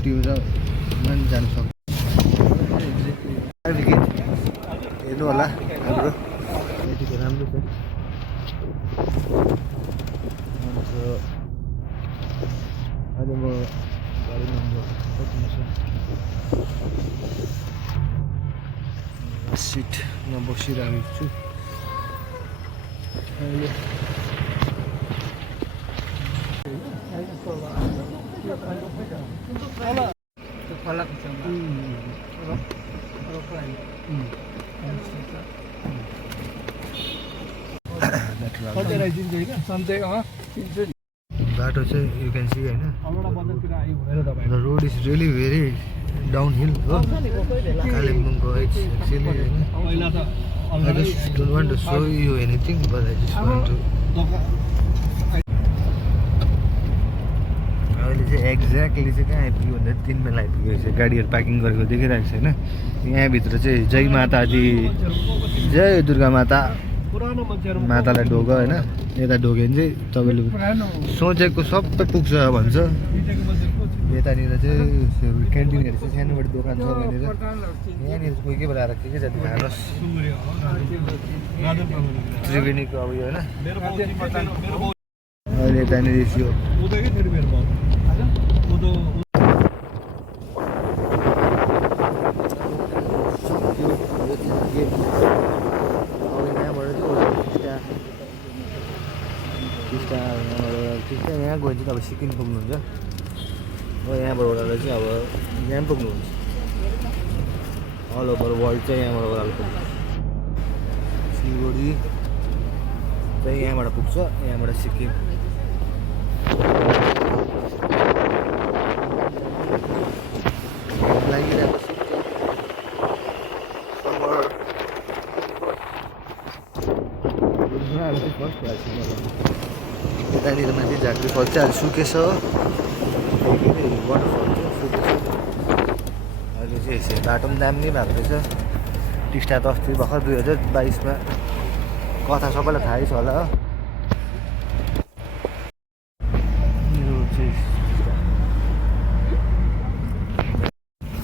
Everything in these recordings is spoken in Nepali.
स्कुटीमा पनि जानु सक्छ। हेर्नु होला हाम्रो यतिको राम्रो छ। अन्त अहिले म गाडी नम्बर कतिमा छ सिटमा बसिरहेको छु अहिले। बाटो चाहिँ यु क्यान सी होइन, the road is really very down hill हो कालिम्पोङको एक्चुअली होइन। I just don't want to show you anything, but I just want to अहिले चाहिँ एक्ज्याक्टली चाहिँ कहाँ आइपुग्यो भन्दा 3 माइल आइपुगेको छ। गाडीहरू पार्किङ गरेको देखिरहेको छ होइन। यहाँभित्र चाहिँ जय माता दी, जय दुर्गा माता, मातालाई ढोग होइन। यता ढोग्यो भने चाहिँ तपाईँले सोचेको सबै पुग्छ भन्छ। यतानिर चाहिँ क्यान्टिनहरू चाहिँ सानोबाट दोकान छ भनेर यहाँनिर कोही के बेला के जाति खानुहोस्। त्रिवेणीको अब यो होइन अहिले यतानिर यो टिस्टा यहाँ गयो भने चाहिँ अब सिक्किम पुग्नुहुन्छ। यहाँबाट ओह्रालो चाहिँ अब यहाँ पुग्नुहुन्छ। अल ओभर वर्ल्ड चाहिँ यहाँबाट ओह्रालो पुग्छ। सिलगढी चाहिँ यहाँबाट पुग्छ, यहाँबाट सिक्किम। लागिरहेको फर्स्ट यतानिर माथि झाँक्री फल चाहिँ अहिले सुकेछ। वाटरफल चाहिँ सुकेछ। अहिले चाहिँ यसो बाटो पनि दामी भएको रहेछ। टिस्टा त अस्ति भर्खर 2022मा कथा सबैलाई थाहै छ होला हो।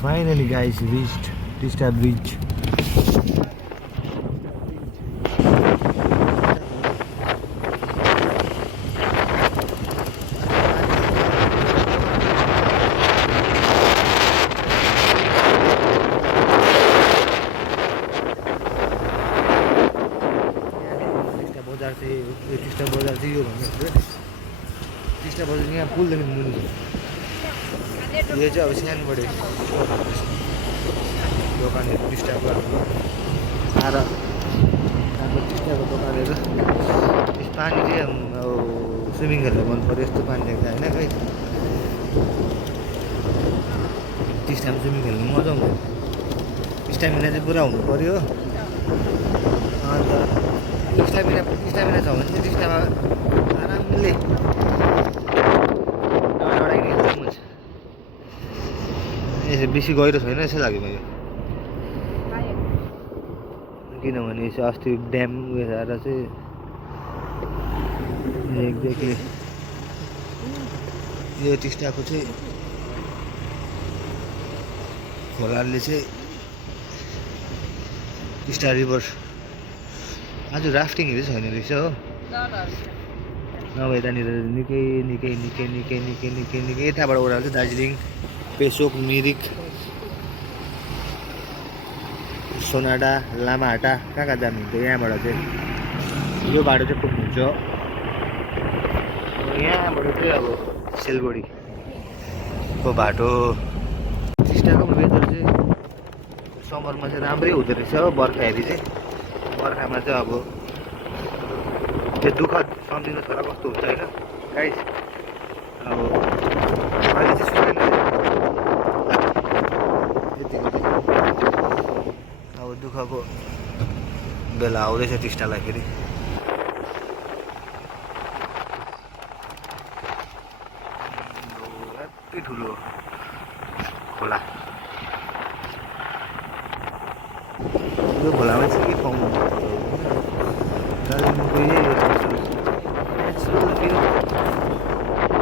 Finally guys reached Teesta bridge. Teesta बजार चाहिँ यो भन्नु टिस्टा बजार यहाँ पुलदेखि मुनि छ। यो चाहिँ अब सानोबाट दोकानहरू टिस्टाको हाम्रो आएर हाम्रो टिस्टाको दोकानहरू। यस पानी चाहिँ अब स्विमिङ खेल्न मन पऱ्यो यस्तो पानी देख्दा होइन खै। टिस्टामा स्विमिङ खेल्नु मजा आउँछ। स्ट्यामिना चाहिँ पुरा हुनु पऱ्यो। अन्त स्ट्यामिना छ भने चाहिँ टिस्टामा आरामले डढाइने खेल्नु मन छ। यसो बेसी गहिरो छैन जस्तो लाग्यो मैले, किनभने चाहिँ अस्ति ड्याम उयो आएर चाहिँ एक्ज्याक्टली यो टिस्टाको चाहिँ खोलाले चाहिँ टिस्टा रिभर आज राफ्टिङहरू छैन रहेछ हो। नभए यतानिर निकै निकै निकै निकै निकै निकै निकै यताबाट ओह्रालो चाहिँ दार्जिलिङ, पेसोक, मिरिक, सोनादा, लामाहाटा कहाँ कहाँ जानुहुन्छ। यहाँबाट चाहिँ यो बाटो चाहिँ पुग्नुहुन्छ। यहाँबाट चाहिँ अब सिलगढीको बाटो। टिस्टाको वेदर चाहिँ समरमा चाहिँ राम्रै हुँदो रहेछ हो। बर्खा हेरी चाहिँ बर्खामा चाहिँ अब त्यो दुःख सम्झिनु छोरा कस्तो हुन्छ होइन गाइस। अब अहिले चाहिँ यतिको अब दुःखको बेला आउँदैछ टिस्टालाई फेरि। यति ठुलो खोला, यो खोलामा चाहिँ के पाउनु दार्जिलिङको यही नेचुरल फिल।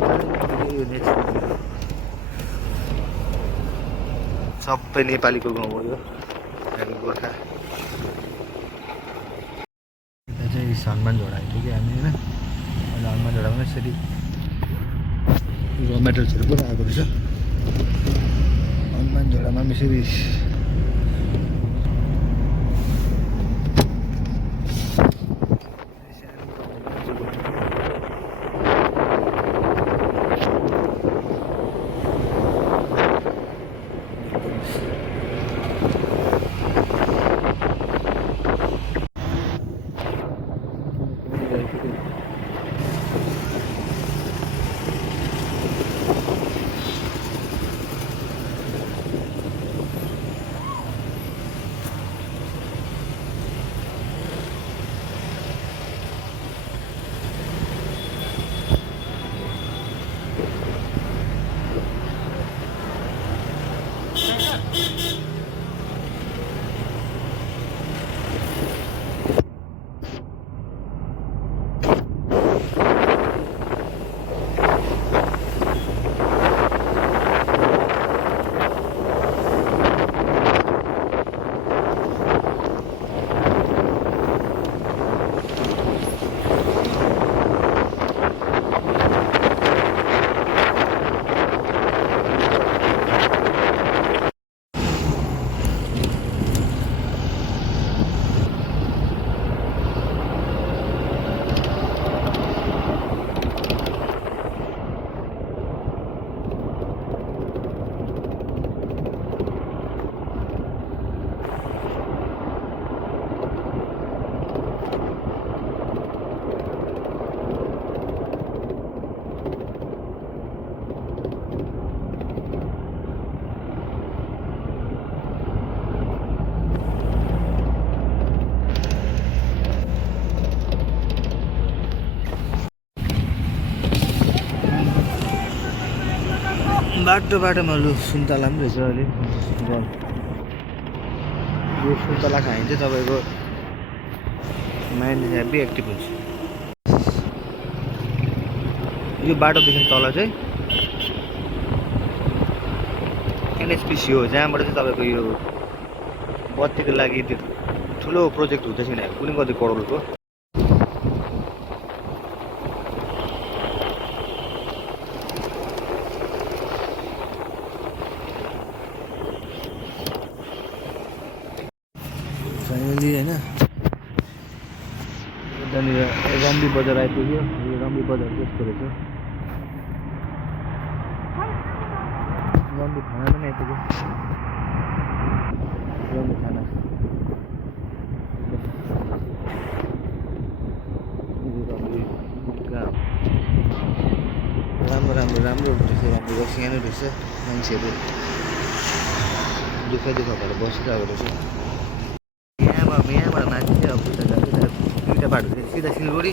दार्जिलिङको यही हो नेचुरल फिल। सबै नेपालीको गाउँ हो यो हामी गोर्खा। यता चाहिँ हनुमान झोडा आइपुग्यो हामी होइन। अहिले हनुमान झोडामा यसरी र मेटल्सहरू पुरा आएको रहेछ। हनुमान झोडामा यसरी बाटोमा लु सुन्तला पनि रहेछ अहिले। यो सुन्तला खायो भने चाहिँ तपाईँको माइन्ड हेभी एक्टिभ हुन्छ। यो बाटोदेखि तल चाहिँ एनएचपिसी हो, जहाँबाट चाहिँ तपाईँको यो बत्तीको लागि त्यो ठुलो प्रोजेक्ट हुँदैछ नि, कुनै कति करोडको। फाइनली होइन यतानिर रम्बी बजार आइपुग्यो। यो रम्बी बजार कस्तो रहेछ, रम्बी थाना पनि आइपुग्यो। रम्बी थाना राम्रो रहेछ। राम्रो सानो रहेछ, मान्छेहरू दुःख भएर बसिरहेको रहेछ। यहाँबाट माथि चाहिँ अब दुईवटा बाटो चाहिँ सिधा सिलगढी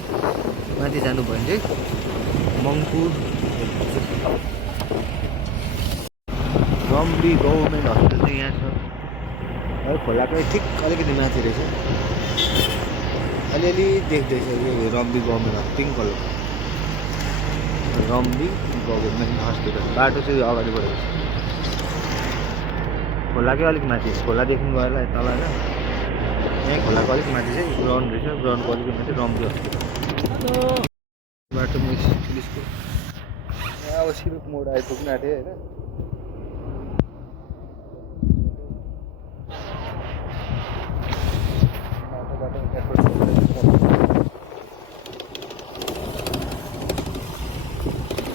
माथि जानुभयो भने चाहिँ मङ्पू रम्बी गभर्मेन्ट हस्पिटल चाहिँ यहाँ छ है, खोलाकै ठिक अलिकति माथि रहेछ। अलिअलि देख्दैछ यो Rambi government hospital, pink colour Rambi government hospital. बाटो चाहिँ अगाडि बढेको छ, खोलाकै अलिक माथि, खोलादेखि गएर तल होइन, यहाँ खोलाको अलिक माथि चाहिँ ग्राउन्ड रहेछ। ग्राउन्डको अलिक माथि रम्बी हस्पिटल। बाटोमा पुलिसको अब सिरुक मोड आइपुग्नु आँट्यो होइन।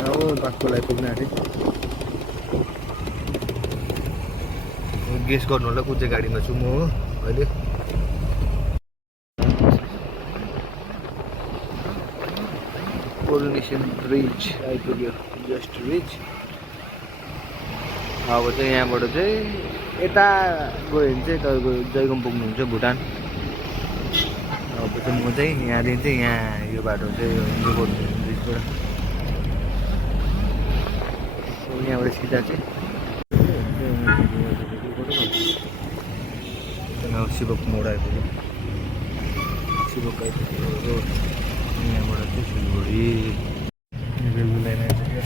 अब बाघपुल आइपुग्नु आँट्यो। गेस गर्नु होला कुन चाहिँ गाडीमा छु म अहिले। कोरोनेसन ब्रिज आइपुग्यो, जस्ट रिच। अब चाहिँ यहाँबाट चाहिँ यता गयो भने चाहिँ तपाईँको जयगाउँ पुग्नुहुन्छ, भुटान। अब चाहिँ म चाहिँ यहाँदेखि चाहिँ यहाँ यो बाटो चाहिँ ब्रिजबाट यहाँबाट सिधा चाहिँ शिवक मोड आइपुग्यो। शिवक आइपुग्यो रोड, यहाँबाट चाहिँ सिलगढी रेलवे लाइन आइपुग्यो।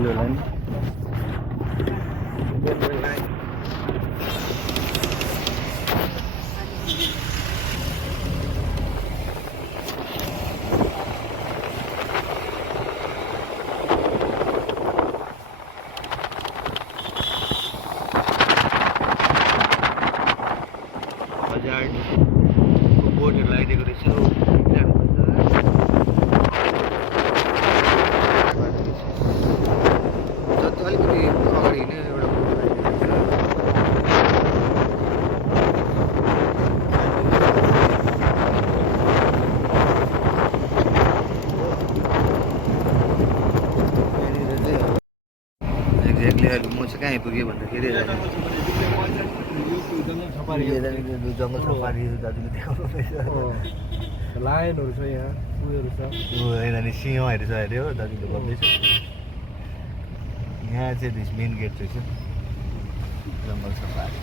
रेलवे लाइन बोर्डहरू लगाइदिएको रहेछ अलिकति अगाडि नै एउटा एक्ज्याक्टली अहिले म चाहिँ कहाँ आइपुगेँ भन्दाखेरि जङ्गल सफारी दाजुले देखाउनु लायनहरू छ यहाँ उयोहरू छ यहाँनिर सिंहहरू छ अरे हो दाजुले भन्दैछ यहाँ चाहिँ मेन गेट रहेछ जङ्गल सफारी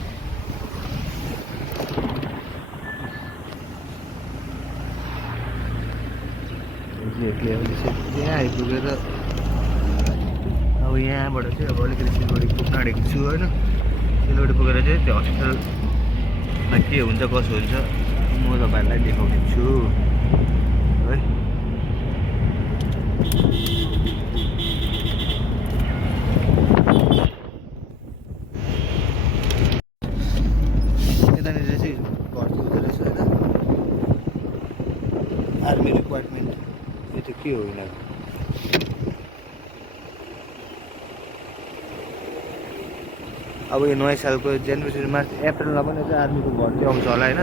त्यहाँ आइपुगेर अब यहाँबाट चाहिँ अब अलिकति सिलगढी पुग्न आँटेको छु होइन सिलगढी पुगेर चाहिँ त्यो हस्पिटलमा के हुन्छ कसो हुन्छ म तपाईँहरूलाई देखाउने छु है यतानिर चाहिँ भर्ती हुँदो रहेछ होइन आर्मी रिक्वायरमेन्ट यो त के हो यिनीहरू अब यो नयाँ सालको जनवरी मार्च अप्रिलमा पनि चाहिँ आर्मीको भर्ती आउँछ होला होइन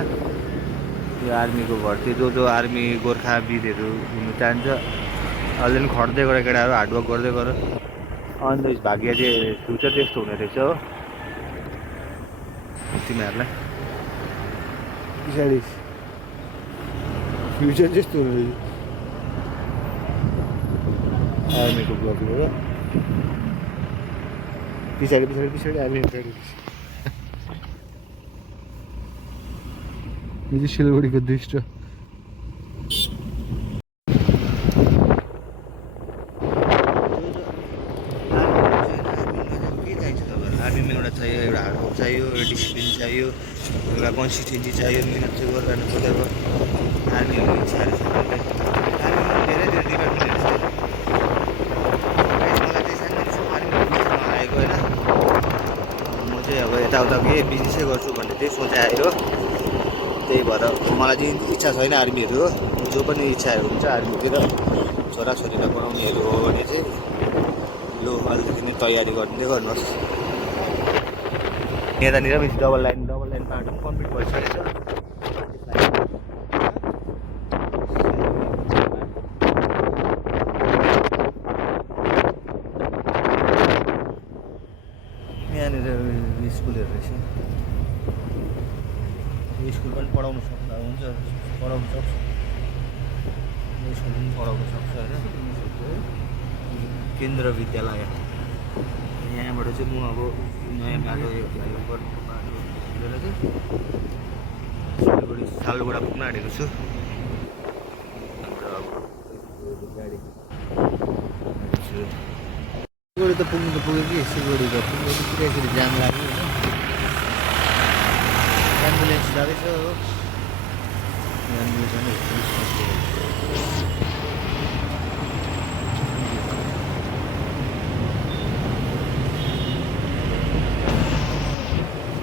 यो आर्मीको भर्ती जो आर्मी गोर्खा वीरहरू हुनु चाहन्छ अहिले पनि खट्दै गर केटाहरू हार्डवर्क गर्दै गर अन्त भाग्य चाहिँ फ्युचर त्यस्तो हुने रहेछ हो तिमीहरूलाई पछाडि फ्युचर त्यस्तो हुने रहेछ आर्मीको ब्लकबाट पछाडि आर्मी यो चाहिँ सिलगढीको दृश्य आर्मीमा एउटा चाहियो एउटा हार्डवर्क चाहियो एउटा डिसिप्लिन चाहियो एउटा कन्सिस्टेन्सी चाहियो मिहिनेत चाहिँ गरिरहनु पर्दैन आर्मीहरू इच्छाहरू छ आर्मीमा धेरै डिपार्टमेन्टहरू छ अब यताउता केही बिजनेसै गर्छु भन्ने त्यही सोच आयो त्यही भएर मलाई चाहिँ इच्छा छैन आर्मीहरू हो जो पनि इच्छाहरू हुन्छ आर्मीतिर छोराछोरीलाई बनाउनेहरू हो भने चाहिँ लु अहिलेदेखि नै तयारी गर्दै गर्नुहोस् यतानिर बेसी डबल लाइन बाटो पनि कम्प्लिट भइसकेको छ यहाँनिर स्कुलहरू रहेछ स्कुल पनि पढाउनु सक्दा हुन्छ पढाउनु सक्छ स्कुल पनि पढाउनु सक्छ होइन केन्द्र विद्यालय यहाँबाट चाहिँ म अब नयाँ बाटो लिएर चाहिँ सिलगढी सालुगढा पुग्न आँटेको छु गाडी सिलगढी त पुग्नु त पुग्यो कि सिलगढी त पुग्नु पुगेपछि जाम लाग्यो होइन एम्बुलेन्स जाँदैछ हो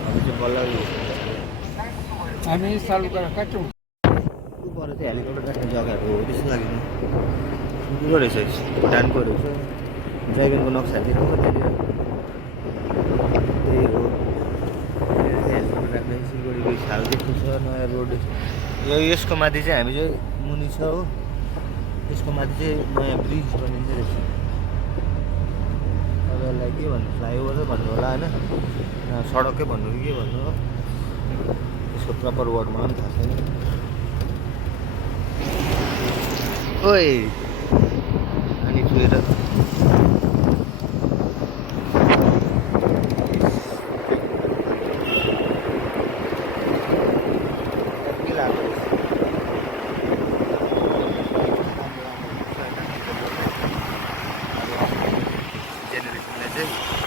अब चाहिँ बल्ल हामी सालुगढा काट्छौँ पर चाहिँ हेलिकप्टर राख्ने जग्गाहरू हो त्यस्तो लाग्यो के रहेछ भुटानको रहेछ ड्राइभिङको नक्सा दिएको त्यहाँनिर त्यही हो हेलिकप्टर राख्ने सिलगढीको हाल त्यस्तो छ नयाँ रोड यो यसको माथि चाहिँ हामी चाहिँ मुनि छ हो यसको माथि चाहिँ नयाँ ब्रिज बनिँदै रहेछ तपाईँहरूलाई के भन्नु फ्लाइओभरै भन्नु होला होइन सडकै भन्नु कि के भन्नु हो यसको प्रपर वर्ड मलाई पनि थाहा छैन ओइ अनि छोएर चाहिँ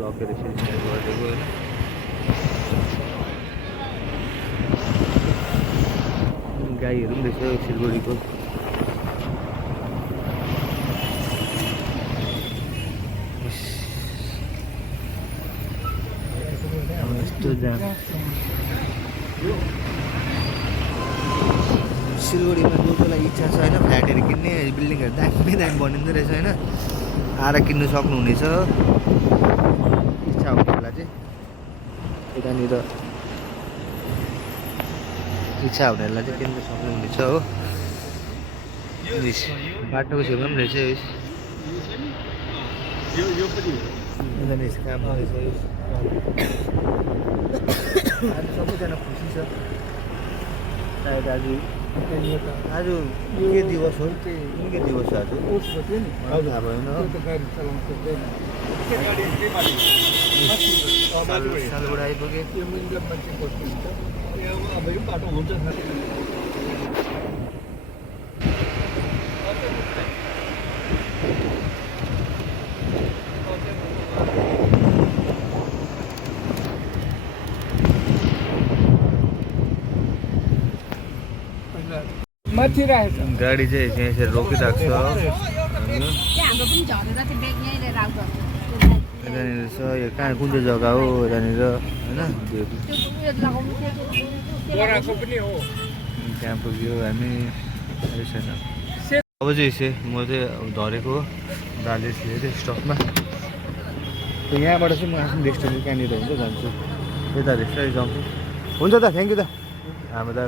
लगेर सिलसिला गरिदिएको होइन गाईहरू पनि रहेछ सिलगढीको यस्तो जाम सिलगढीमा जोजोलाई इच्छा छ होइन फ्ल्याटहरू किन्ने बिल्डिङहरू दामी दामी बनिँदो रहेछ होइन आएर किन्नु सक्नुहुनेछ इच्छा हुनेहरूलाई चाहिँ यतानिर इच्छा हुनेहरूलाई चाहिँ किन्न सक्नुहुनेछ हो बाटोको छेउमा पनि रहेछ काम हुँदैछ आज सबैजना खुसी छ सायद आज के दिवस हो उनकै दिवस हो आज थाहा भएन सालबाट आइपुगेँ माथि राखेछ गाडी चाहिँ यहाँ यसरी रोकिरहेको छ यतानिर छ यो कहाँ कुन चाहिँ जग्गा हो यतानिर होइन त्यहाँ पुग्यो हामी छैन अब चाहिँ यसै म चाहिँ धरेको दाले लिएर स्टकमा यहाँबाट चाहिँ म आफ्नो डेस्टिनेसन कहाँनिर हुन्छ जान्छु यता रहेछ जान्छु हुन्छ त थ्याङ्क यू त हाम्रो त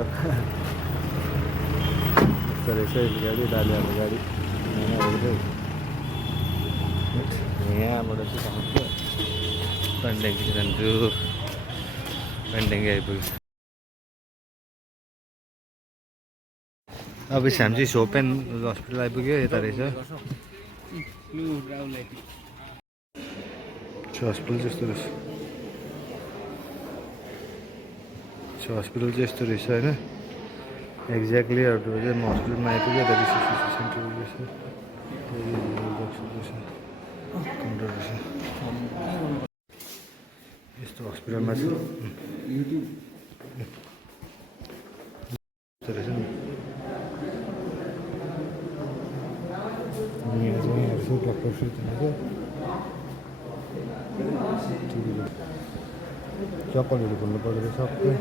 यस्तो रहेछ गाडी दाले अब गाडी यहाँबाट चाहिँ जान्छु पानट्याङ्की जान्छु पानट्याङ्की आइपुग्यो अब हामी चाहिँ सोपेन हस्पिटल आइपुग्यो यता रहेछ हस्पिटल चाहिँ यस्तो रहेछ हस्पिटल चाहिँ यस्तो रहेछ होइन एक्ज्याक्टली चाहिँ म हस्पिटलमा आइपुग्यो यता रिसेप्सन सेन्टर रहेछ काउन्टर रहेछ यस्तो हस्पिटलमा चाहिँ यस्तो रहेछ नि चप्पलहरू खोल्नु पर्दो सबै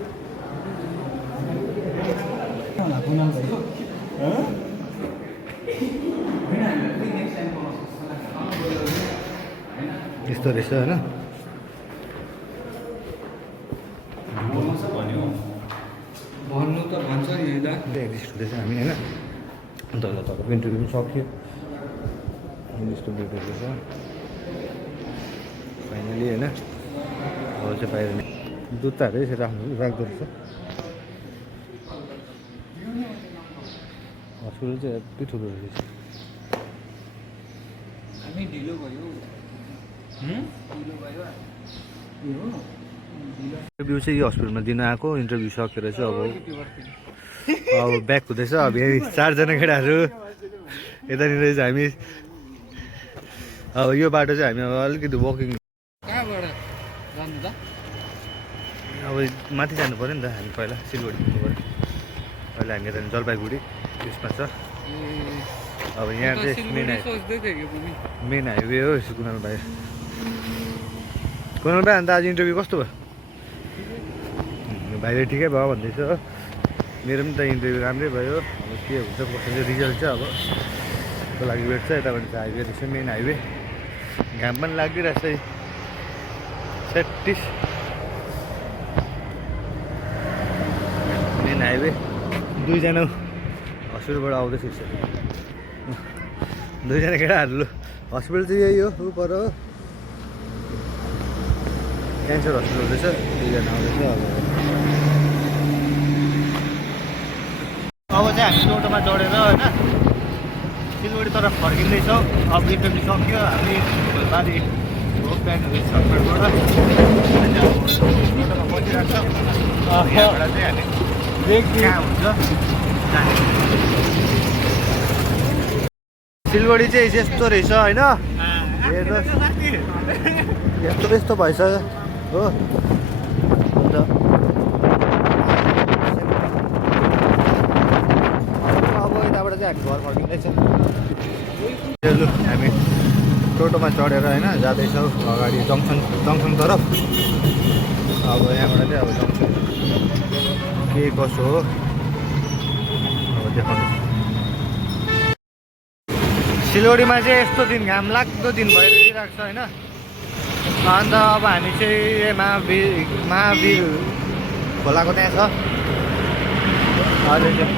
यस्तो रहेछ होइन भन्नु त भन्छ नि एक्जिस्ट हुँदैछ हामी होइन अन्त तपाईँको इन्टरभ्यू पनि सक्यो यस्तो भेटेको छ फाइनली होइन अब चाहिँ बाहिर जुत्ताहरू यसरी राख्दो रहेछ हस्पिटल चाहिँ हेब्बी ठुलो रहेछ हामी ढिलो भयो इन्टरभ्यू चाहिँ यो हस्पिटलमा दिन आएको इन्टरभ्यू सकेर चाहिँ अब ब्याक हुँदैछ अब यही 4 जना केटाहरू यतानिर चाहिँ हामी अब यो बाटो चाहिँ हामी अब अलिकति वकिङ कहाँबाट जानु त अब माथि जानु पऱ्यो नि त हामी पहिला सिलगढी पुग्नुपऱ्यो पहिला हामी यता जलपाइगुडी त्यसमा छ अब यहाँ चाहिँ मेन हाइवे हो कुनाल भाइ कुनाल भाइ अन्त आज इन्टरभ्यू कस्तो भयो भाइले ठिकै भयो भन्दैछ मेरो पनि त इन्टरभ्यू राम्रै भयो अब के हुन्छ कस्तो चाहिँ रिजल्ट चाहिँ अब को लागि वेट छ यताबाट चाहिँ हाइवे रहेछ मेन हाइवे घाम पनि लागिरहेछ 36 मेन हाइवे 2 जना हस्पिटलबाट आउँदैछ 2 जना केटाहरू हस्पिटल चाहिँ यही हो पर हो क्यान्सर हस्पिटल रहेछ 2 जना आउँदैछ अब अब चाहिँ हामी टोटोमा चढेर होइन सिलगढीतर्फ फर्किँदैछौँ। अब इन्टरभ्यू सक्यो, हामी बारी हो प्यान्टहरू सर्टकटबाट टोटोमा बसिरहेको छ। यहाँबाट चाहिँ हामी कहाँ हुन्छ जाने। सिलगढी चाहिँ यस्तो रहेछ होइन, यस्तो यस्तो भएछ हो। अन्त अब यताबाट चाहिँ हामी घर फर्किँदैछौँ। लु हामी टोटोमा चढेर होइन जाँदैछौँ अगाडि जङ्सन तरफ। अब यहाँबाट चाहिँ अब जङ्सन के कसो हो अब देखाउनु। सिलगढीमा चाहिँ यस्तो दिन घाम लाग्दो दिन भइरहेको छ होइन। अन्त अब हामी चाहिँ महावीर खोलाको त्यहाँ छ अहिले चाहिँ।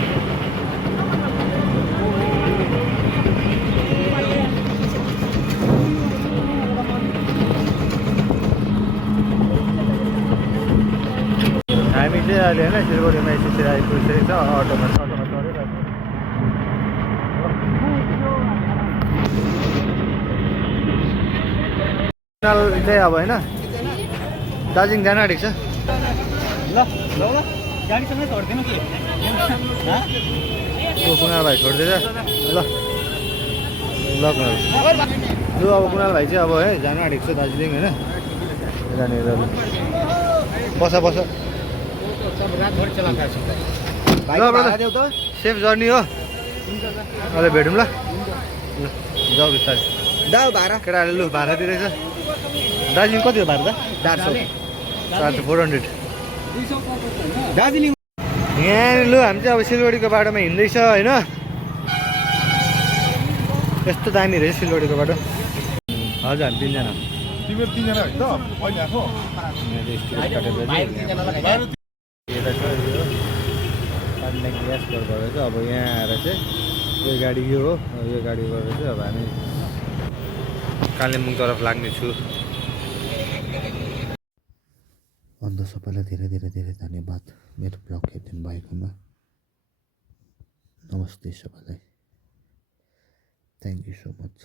हामी चाहिँ अहिले होइन सिलगढीमा यसरी आइपुगिसकेको छ। अटोमा चढिरहेको चाहिँ अब होइन दार्जिलिङ जान आँटेको छ। ल ल ल गाडीसँगै छोडिदिनु कि कुनाल भाइ छोडिदिएछ। ल ल कुनाल लु अब कुनाल भाइ चाहिँ अब है जान आँटेको छ दार्जिलिङ होइन। यहाँनिर बस बस सेफ जर्नी हो। अहिले भेटौँ ल जाऊ बिस्तारै दाउ भाडा केटाहरूले। लु भाडा दिँदैछ। दार्जिलिङ कति हो भाडा? 400 दार्जिलिङ यहाँ लु हामी चाहिँ अब सिलगढीको बाटोमा हिँड्दैछ होइन। यस्तो दामी रहेछ सिलगढीको बाटो। हजुर हामी 3 जना। तिमीहरू 3 जना होइन त अहिले आएको यता छ यो पानी ट्याङ्की ग्यासबाट चाहिँ अब यहाँ आएर चाहिँ यो गाडी यो हो। यो गाडीबाट चाहिँ अब हामी कालिम्पोङ तर्फ लाग्नेछु। अन्त सबैलाई धेरै धेरै धेरै धन्यवाद मेरो ब्लग हेरिदिनु भएकोमा। नमस्ते सबैलाई, थ्याङ्क यू सो मच।